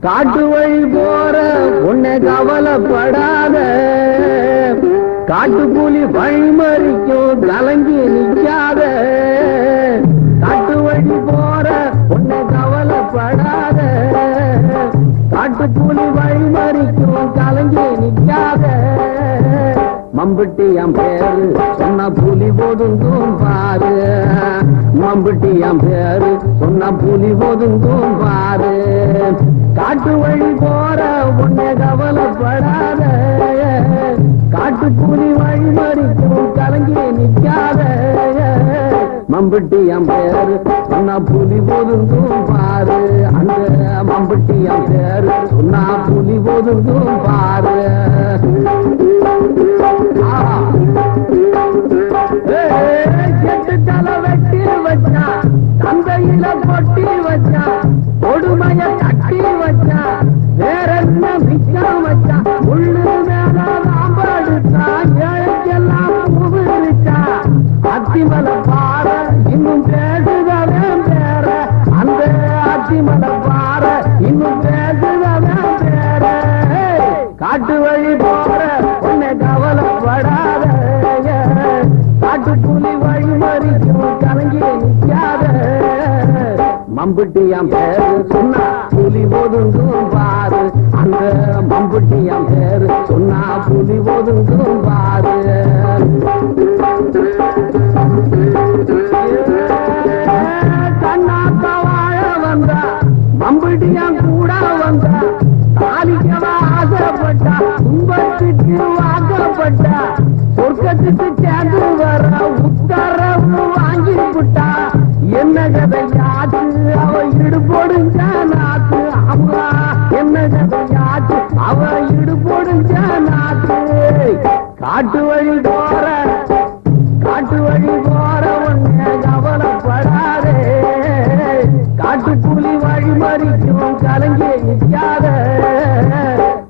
காட்டு வழி போற உன்னை கவலைப்படாத. காட்டு புலி வழிமறிக்கும் கலங்கி நிற்காத. மம்பட்டி என் பேரு சொன்ன புலி ஒதுங்கும் பாரு. மம்பட்டி என் பேரு சொன்ன புலி ஒதுங்கும் பாரு. காட்டு வழி போற உன்னை கவலைப்படாத. காட்டு புலி வழி மறிக்கும் கலங்கி நிற்காத மம்பட்டி என் பேரு சொன்ன புலி ஒதுங்கும் பாரு. அந்த மம்பட்டி என் பேரு சொன்ன புலி ஒதுங்கும் பாரு. கெட்டு தலை வெட்டி வச்சா தந்தையில கொட்டி வச்சா கொடுமைய கட்டி வச்சா வேற என்ன மிச்சம் வச்சா உள்ளு மேல ராம்படுத்தா ஏழைக்கெல்லாம் உபரிச்சா அத்திமல பாற இன்னும் பேசுதவே பேர அந்த அத்திமல மம்புட்டியாம் பேரு சொன்னா புலி ஒதுங்கும் பாரு. அந்த மம்புட்டியாம் பேரு சொன்னா புலி ஒதுங்கும் பாரு. கண்ணாத்த வாழ வந்தா மம்புட்டியாம் கூட வந்தா தாலிக்கவா ஆசைப்பட்டா துன்பத்துக்கு வாக்கப்பட்டா சொர்க்கத்துக்கு சேர்ந்து வர உத்தரவு வாங்கி விட்டா என்ன கதையாச்சு அவ இடுபொடுஞ்ச நாத்து அம்மா என்ன கதையாச்சு அவ இடுபொடுஞ்ச நாத்து காட்டு வழி போற காட்டு வழி போற ஒண்ணு கவலைப்படாதே. காட்டு புலி வழி மறிக்கும் கலங்கே நிற்காத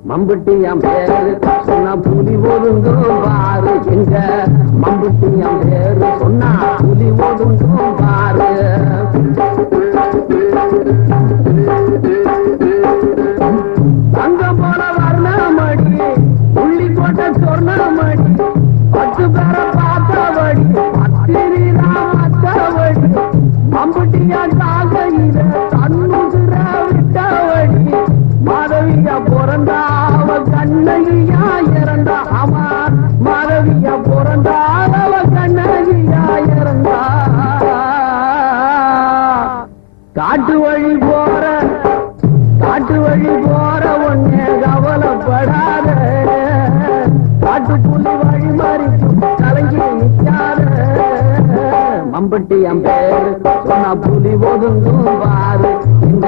மம்புட்டி என் பேரு சொன்னா புலி ஒருங்கும் பாரு எங்க காட்டு வழி போற காட்டு வழி போற ஒன்னே கவலைப்படாத. காட்டு புள்ளி வழி மறிக்கும் கலங்கி நிற்காத. மம்பட்டி என் பேரு சொன்னா புலி ஒதுங்கும் பாரு. இந்த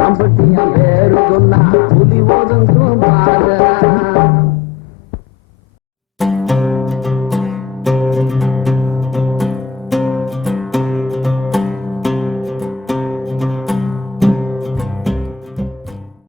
மம்பட்டி என் பேரு சொன்னா புலி ஒதுங்கும் பாரு.